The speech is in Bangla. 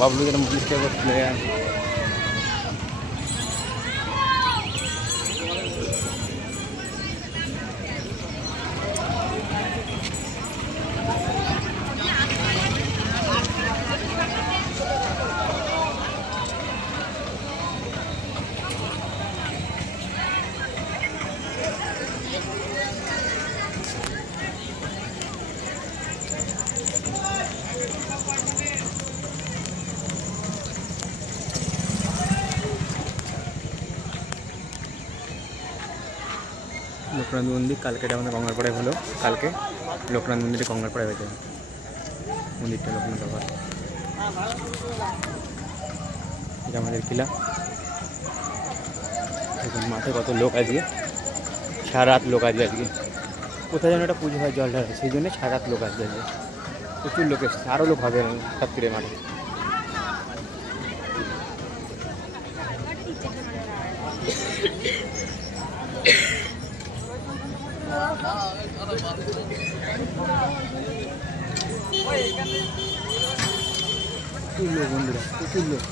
বাবলু যেটা মুখে করছিল লোকনাথ মন্দির। কালকে এটা আমাদের গঙ্গারপাড়ায় হলো। কালকে লোকনাথ মন্দিরে গঙ্গারপাড়ায় হয়েছে মন্দিরটা, লোকনাথ বাবার। এটা আমাদের কিলা। দেখুন মাঠে কত লোক আজকে, সারা রাত লোক আজকে। আজকে কোথায় যেন একটা পুজো হয়, জল ঢালা, সেই জন্য সারা রাত লোক আসবে আজকে। প্রচুর লোক এসছে, আরও লোক হবে রাত্রিরে মাঠে। প্রচুর লোক বন্ধুরা, প্রচুর লোক।